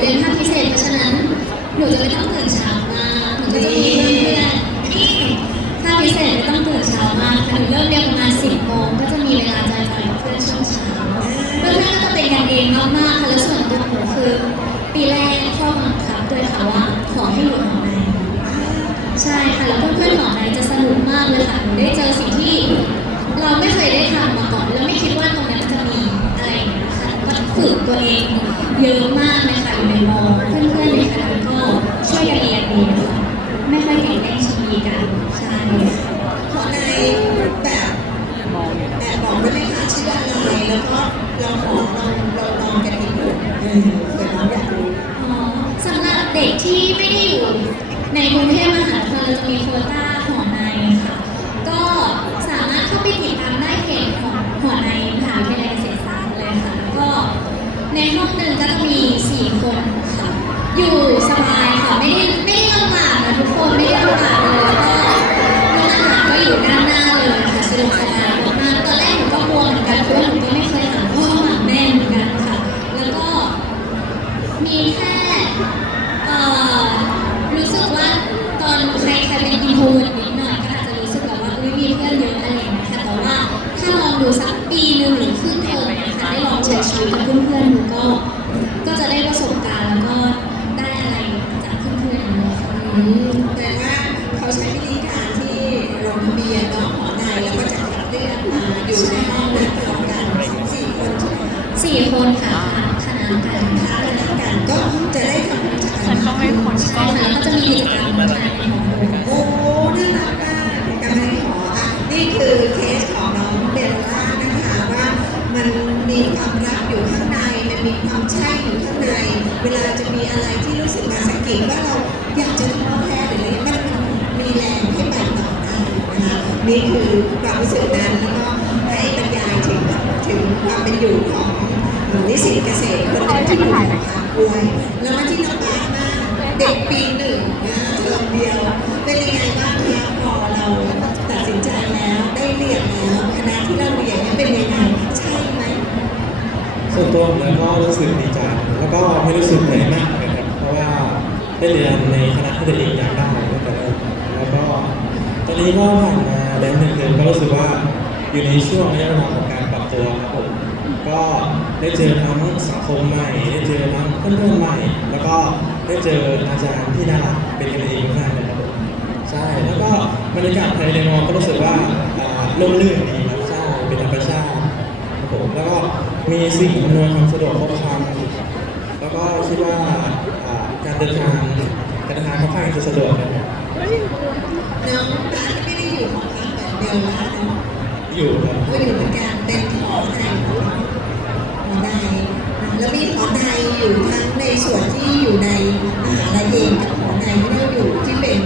เรียนภาคพิเศษเพราะฉะนั้นหนูจะไม่ต้องตื่นเช้ามากหนูก็จะมีเพื่อนๆภาคพิเศษไม่ต้องตื่นเช้ามากค่ะหนูเริ่มเรียนประมาณ10โมงก็จะมีเวลาจอยๆกับเพื่อนช่วงเช้าเพื่อนๆก็จะเป็นกันเองมากๆค่ะและส่วนตัวหนูคือ ปีแรกข้อบังคับด้วยค่ะว่าขอให้อยู่หอในใช่ค่ะแล้วเพื่อนๆหอในจะสนุกมากเลยค่ะหนูได้เจอสิ่งที่เราไม่เคยได้ทำมาก่อนแล้วไม่คิดว่าตรงนั้นจะมีอะไรอย่างเงี้ค่ะก็ฝึกตัวเอง เยอะมากเลยค่ะอยู่ในมอเพื่อนๆในคณะก็ช่วยกันเรียนดีนะคะไม่ค่อยเก่งเรื่งชีกันใช่ค่ะขอในแบบแบบบอกได้ไหมคะชื่ออะไรแล้วก็เราขอเราเราลองกันอีกหนึ่งเออเดี๋ยวน้องอยากรู้อ๋อสำหรับเด็กที่ไม่ได้อยู่ในกรุงเทพมหานครเราจะมีโควต้าหอในค่ะ ก็สามารถเข้าไปติดตามได้เพจของหอในมหาวิทยาลัยเกษตรศาสตร์เลยค่ะแล้วก็ในห้องหนึ่งก็จะมี 4 คนค่ะ อยู่สบายค่ะ ไม่ได้ไม่ได้ลำบากนะทุกคนไม่ได้ลำบากเลยแล้วก็โรงอาหารก็อยู่ด้านหน้าเลยค่ะสะดวกสบายมากตอนแรกหนูก็กลัวเหมือนกันเพราะว่าหนูก็ไม่เคยหาพ่อหาแม่เหมือนกันค่ะ แล้วก็มีแค่เอ่อรู้สึกว่าตอนใครใครเป็นอินโทรเวิร์ดนิดหน่อยก็อาจจะรู้สึกแบบว่าอุ้ยมีเพื่อนเยอะอะไรอย่างเงี้ยค่ะแต่ว่าถ้าลองดูสักปีหนึ่งหรือครึ่งเทอมนะคะได้ลองใช้ชีวิตกับเพื่อนๆดูก็ นี่คือความรู้สึกนั้นแล้วก็ให้บรรยายถึงถึงความเป็นอยู่ของนิสิตเกษตรคนหนึ่งที่อยู่ในทางด้วยแล้วมาที่น้องบาสมากเด็กปีหนึ่งนะเทอมเดียวเป็นยังไงบ้างคะพอเราตัดสินใจแล้วได้เรียนแล้วคณะที่เราเรียนเนี่ยเป็นยังไงใช่ไหมส่วนตัวผมแล้วก็รู้สึกดีใจแล้วก็ไม่รู้สึกเหนื่อยมากนะครับเพราะว่าได้เรียนในคณะที่ตัวเองอยากได้ตั้งแต่แรกแล้วก็ตอนนี้ก็ผ่าน แล้วหนึ่งเดือนก็รู้สึกว่าอยู่ในช่วงระยะเวลาของการปรับตัวครับผมก็ได้เจอทั้งสังคมใหม่ ได้เจอทั้งเพื่อนๆใหม่ แล้วก็ได้เจออาจารย์ที่น่ารักเป็นกันเองมากเลยครับผมใช่แล้วก็บรรยากาศภายในมอก็รู้สึกว่าอ่าร่มรื่นดีครับใช่เป็นธรรมชาติครับผมแล้วก็มีสิ่งอำนวยความสะดวกครบครันแล้วก็คิดว่าอ่าการเดินทางการเดินทางค่อนข้างจะสะดวกนะครับ ดียวแล้วเนอยู่ครับก็อยู่เหมือนกันเป็นหอในหอในแล้วมีหอในอยู่ทั้งในส่วนที่อยู่ในมหาลัยเองกับหอในที่เราอยู่ที่เป็น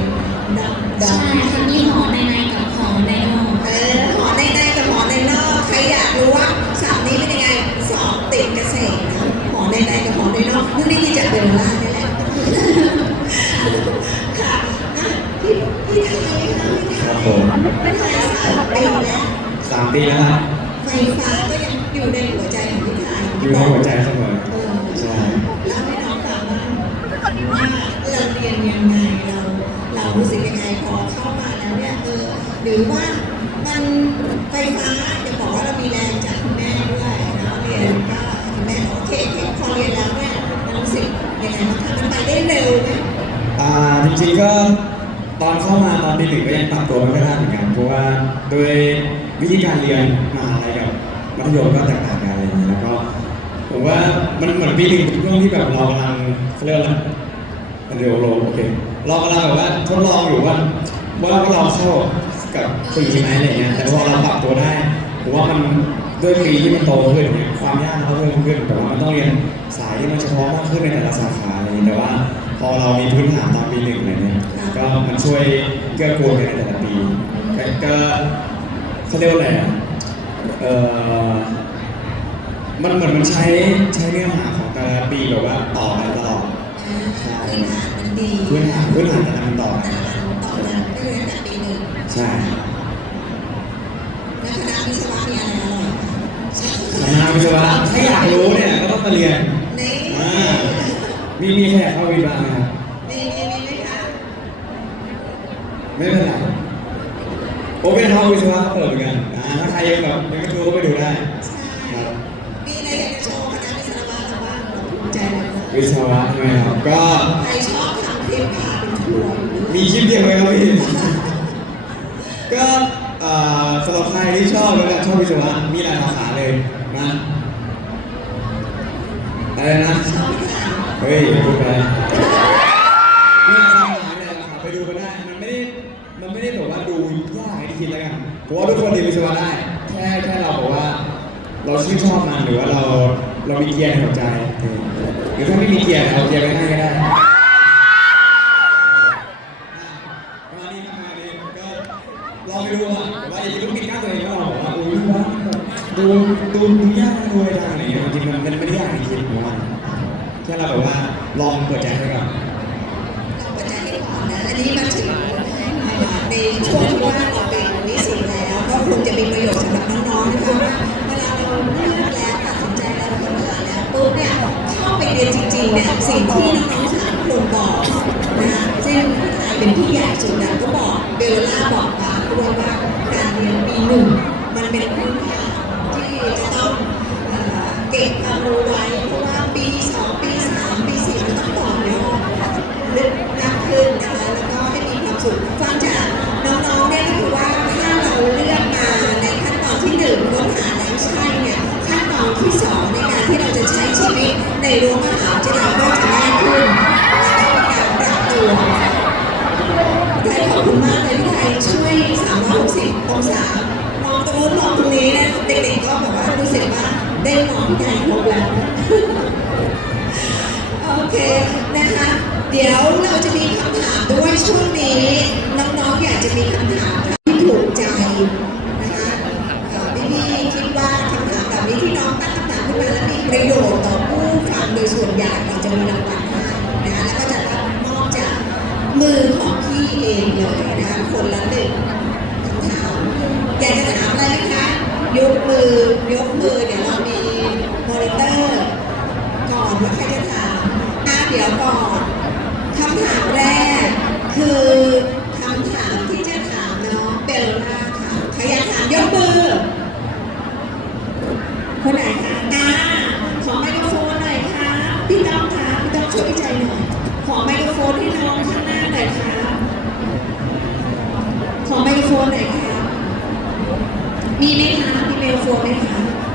ดอมดอใช่มค่ะมีหอในในกับหอในนอกเออหอในในกับหอในนอกใครอยากรู้ว่าสามนี้เป็นยังไงสอบติดเกษตรนะหอในในกับหอในนอกนู่นนี่จากเบลล่านี่แหละค่ะอะพี่พี่ไทย ค่ะพี่ไทครับยผมพี่ไทยสามปีแล้วสามปีแล้วครับไฟฟ้าก็ยังอยู่ในหัวใจของพี่ไทยอยู่ในหัวใจเสมอเออใช่เล่าให้น้องฟังว่าว่าเราเรียนยังไงเรา เรารู้สึกยังไงพอเข้ามาแล้วเนี่ยเออหรือว่ามันไฟฟ้าจะบอกว่าเรามีแรงจากคุณแม่ด้วยเนาะเรียนก็คุณแม่โอเคโอเคพอเรียนแล้วเนี่ยมันรู้สึกยังไงบ้างคะมันไปได้เร็วไหมอ่าจริงๆก็ ตอนเข้ามาตอนปีหนึ่งก็ยังปรับตัวไม่ค่อยได้เหมือนกัน เพราะว่าโดยวิธีการเรียนมหาลัยกับมัธยมก็แตกต่างกันอะไรอย่างเงี้ยแล้วก็ผมว่ามันเหมือนปีหนึ่งเป็นช่วงที่แบบเรากำลังเขาเรียกว่าอะไรเร็วลงโอเคเรากำลังแบบว่าทดลองอยู่ว่าว่าเราเข้ากับปีไหมอะไรเงี้ยแต่พอเราปรับตัวได้ผมว่ามันด้วยปีที่มันโตขึ้นเนี่ยความยากมันก็เพิ่มขึ้นแต่ว่ามันต้องเรียนสายที่มันเฉพาะมากขึ้นในแต่ละสาขาอะไรอย่างเงี้ยแต่ว่า พอเรามีพื้นฐานตอนปีหนึ่งอะไรเงี้ยก็มันช่วยเกื้อกูลกันในแต่ละปีก็ก็เขาเรียกว่าอะไรอะเออมันเหมือนมันใช้ใช้เนื้อหาของแต่ละปีแบบว่าต่อกันตลอดอ่าพื้นฐานมันดีพื้นฐานพื้นฐานจะนำต่อแต่ละอันต่อมาก็เรียนแต่ปีหนึ่งใช่แล้วคณะวิศวะมีอะไรอร่อยคะคณะวิศวะถ้าอยากรู้เนี่ยก็ต้องมาเรียนนี่อ่า มีมีแขกเข้าวีบาร์ไมครับมีมีมีไหมคะไม่เป็นไรโอเปนเฮาส์วิศวะเปิดเหมือนกันอ่าถ้าใครยังแบบยังไม่ดูก็ไปดูได้ใช่ครับมีอะไรอยากจะโชว์คณะวิศวะหรือว่าภูมิใจอะไรบ้างวิศวะใช่ไหมครับก็ใครชอบทำคลิปพาเป็นทัวร์มีคลิปเดียวไหมครับพี่ก็อ่อสำหรับใครที่ชอบแล้วก็ชอบวิศวะมีหลายสาขาเลยนะอะไรนะชอบ เฮ้ยดูไปไม่ทำหายไม่ได้ทำไปดูกันได้ มันไม่ได้ มันไม่ได้บอกว่าดูยากที่คิดแล้วกันเพราะว่าทุกคนเรียนวิศวะได้ แค่แค่เราบอกว่า เราชื่นชอบมันหรือว่าเราเรามีเกียร์ในหัวใจ หรือถ้าไม่มีเกียร์เอาเกียร์ไปให้ก็ได้ลองไปดูอะว่าอย่าไปรู้ปิดกั้นตัวเองก็ลองว่าโอ้ยว่าดูดูดูยากดูอะไรอะไรอย่างเงี้ยจริงมันมัน เราแบบว่าลองเปิดใจให้ก่อนปัจจัยที่ก่อนนะ อันนี้มาถึงในช่วงที่ว่าเราเป็นนิสิตแล้วก็คงจะมีประโยชน์สำหรับน้องๆนะคะว่าเวลาเราเลือกแล้วตัดสินใจแล้วเลือกแล้วปุ๊บเนี่ยเข้าไปเรียนจริงๆเนี่ยสิ่งที่น้องๆสามคนบอกนะคะเช่นใารเป็นที่ใหญ่สุดนั้นก็บอกเบลล่าบอกมาด้วยว่าการเรียนปีหนึ่งมันเป็นพื้นฐาน creyó มีไหมคะมีเมลครัวไหมคะ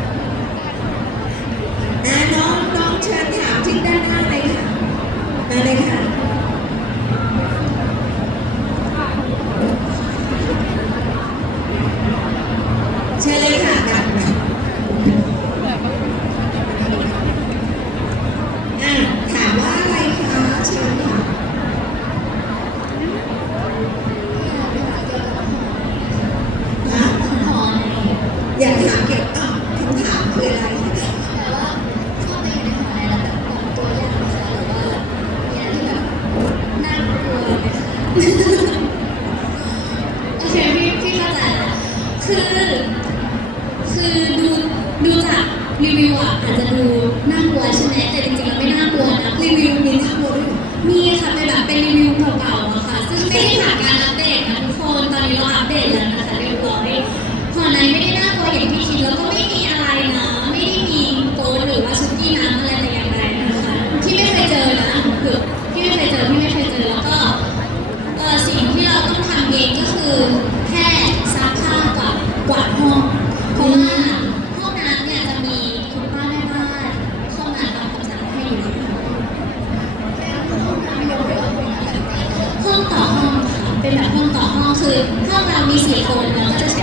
เครื่องรางมีสี่คนเราก็จะใช้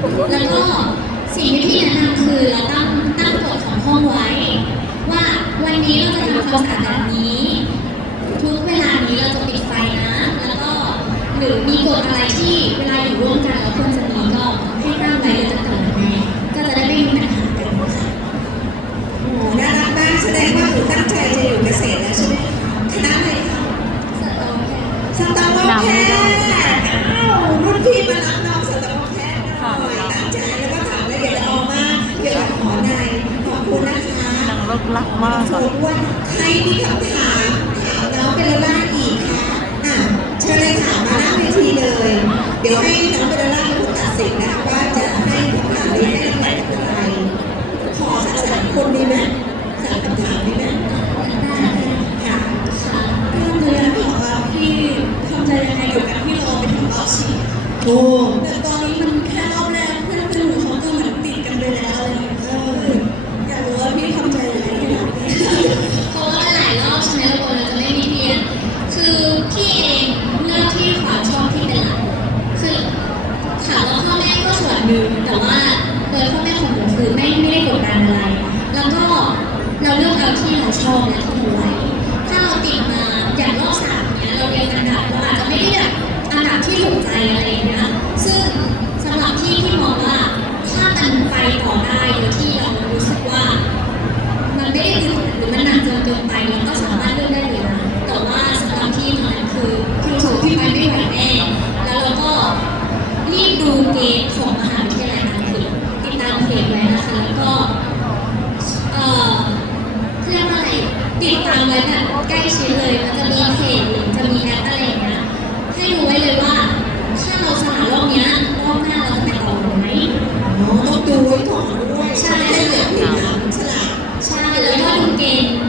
แล้วก็สิ่งที่พี่แนะนำคือเราตั้งตั้งกฎของห้องไว้ ว่าวันนี้เราจะทำความสะอาดแบบนี้ ทุกเวลานี้เราจะปิดไฟนะ แล้วก็หรือมีกฎอะไรที่เวลาอยู่ร่วมกันเราควรจะมีก็ให้ตั้งไว้เราจะเกิดแน่ก็จะได้ไม่มีปัญหากันค่ะโอ้น่ารักมากแสดงว่าหนูตั้งใจจะอยู่เกษตรแล้วใช่ไหมคณะอะไรคะสตอแพทย์สตอแพทย์อ้าวรุ่นพี่มารับนะ รักมากอะว่าใครมีคำถามถามน้องเบลล่าอีกคะอะเชิญเลยถามมาหน้าเวทีเลย เดี๋ยวให้ ถ้าเราติดมาอย่างรอบสามเนี้ยเราเรียนอันดับเราอาจจะไม่ได้อันดับที่ถูกใจอะไร 15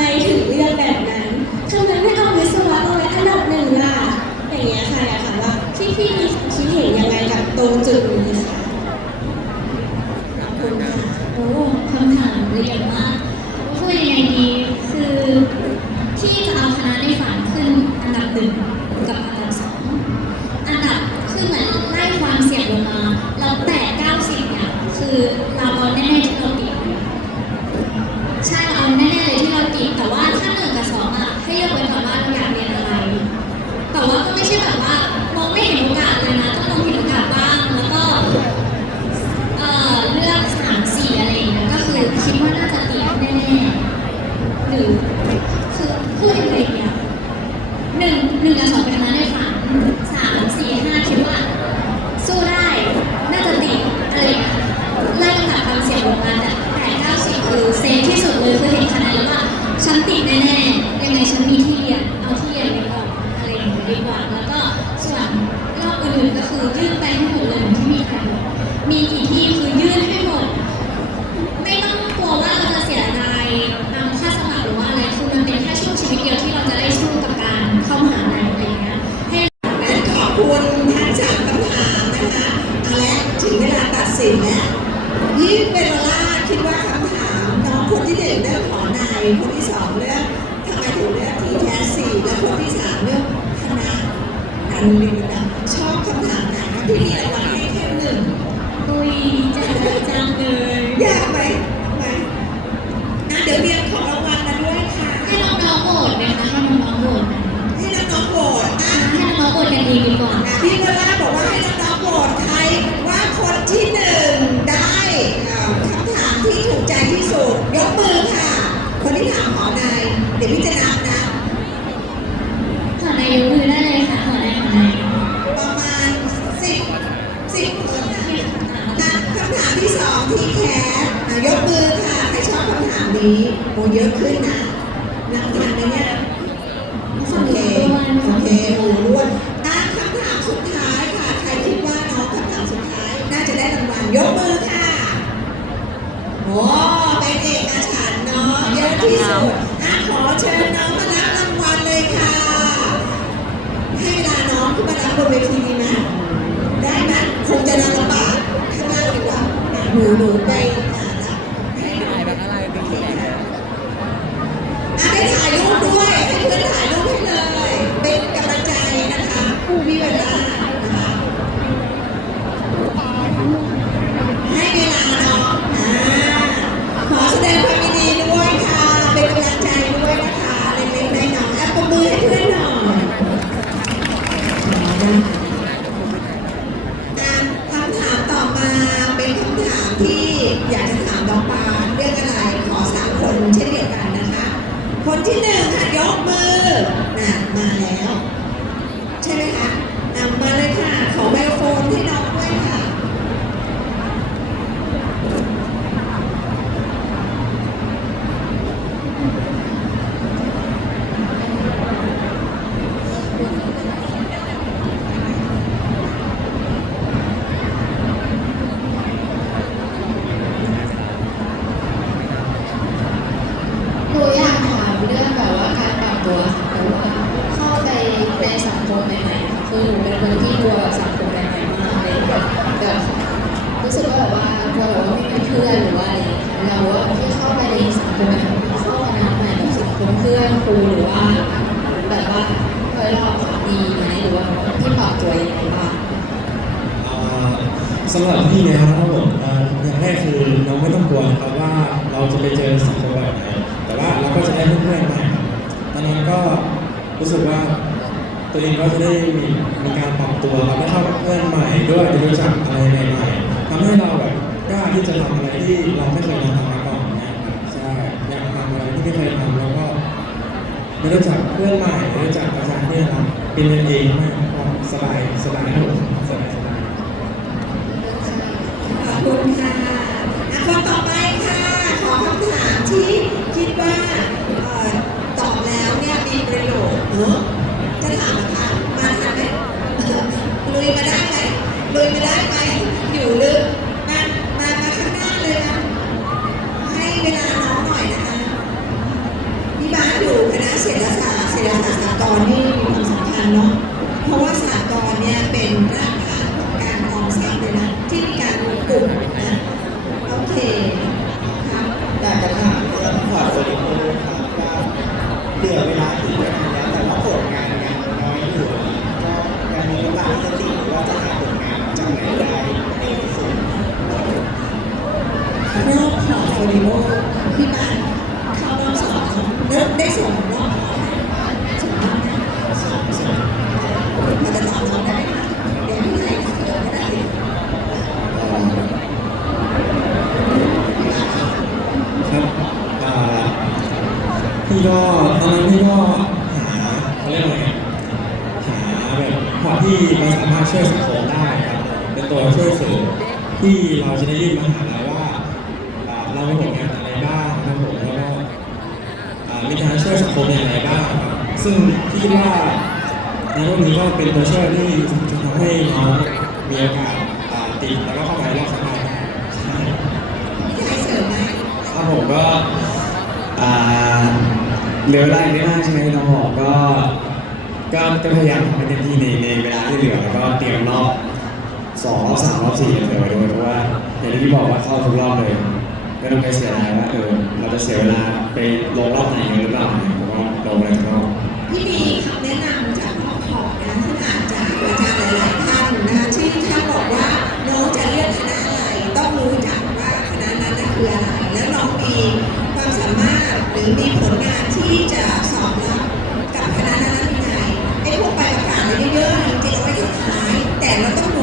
আমরা এই you could รู้สึกว่าตัวเองก็จะได้มีมีการปรับตัวเราได้เข้ากับเพื่อนใหม่ด้วยได้รู้จักอะไรใหม่ๆทำให้เราแบบกล้าที่จะทำอะไรที่เราไม่เคยลองทำมาก่อนเนี่ยใช่อยากทำอะไรที่ไม่เคยทำแล้วก็ได้รู้จักเพื่อนใหม่ได้รู้จักอาจารย์ที่เราเป็นกันเองมากสบายสบายครับสบายสบายขอบคุณค่ะความต่อไปค่ะ ขอคำถามที่คิดว่า เออจะถามค่ะมาทันไหมลุยมาได้ไหมลุยมาได้ไหมี่ก็ตอนนั้นพี่ก็หาเขาเรียกอะไรหาแบบพอที่มันสามารถช่วยสังคมได้ครับเป็นตัวช่วยสื่อที่เราจะได้ยื่นมาหาเราว่าอ่าเราทำผลงานอะไรบ้างครับผมแล้วก็มีการช่วยสังคมอย่างไรบ้างซึ่งพี่ว่าในรุ่นนี้ก็เป็นตัวช่วยที่จะทำให้เรามีโอกาส เหลือได้ไม่มากใช่ไหมพี่น้องบอกก็ ก็จะพยายามทำให้เต็มที่ในในเวลาที่เหลือแล้วก็เตรียมรอบสองรอบสามรอบสี่เหลือไว้ด้วยเพราะว่าอย่างที่พี่บอกว่าเข้าทุกรอบเลยไม่ต้องไปเสียดายว่าเออเราจะเสียเวลาไปลงรอบไหนหรือเปล่าเนี่ยเพราะว่าเราไปทุกรอบ พี่บีค่ะือมีผลงานที่จะสอบรับกับคณะนักวิจัยให้พวกไปประกาศเยอะๆจริงๆเราก็อยู่ท้ายแต่เราต้อง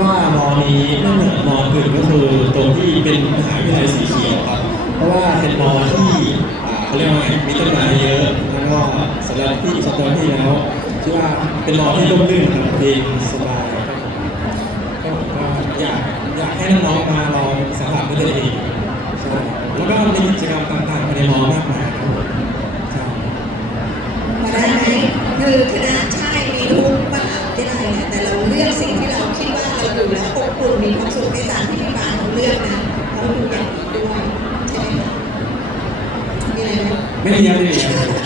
ว่ามอนี้นั่นแหละมออื่นก็คือตรงที่เป็นมหาวิทยาลัยสีเขียวครับ เพราะว่าเป็นมอที่เขาเรียกว่ามีต้นไม้เยอะแล้วก็สำหรับที่สตอรี่แล้วชื่อว่าเป็นมอที่ร่มรื่นครับเย็นสบายก็อยากอยากให้น้องๆมาลองสัมผัสด้วยตัวเองแล้วก็มีกิจกรรมต่างๆในมอมากมาย กระทรวงวิสาหกิจการเราเลือกนะเขาดูกันดวยใช่ไหมมีอะไรไหมไม่มีครับไม่มีครั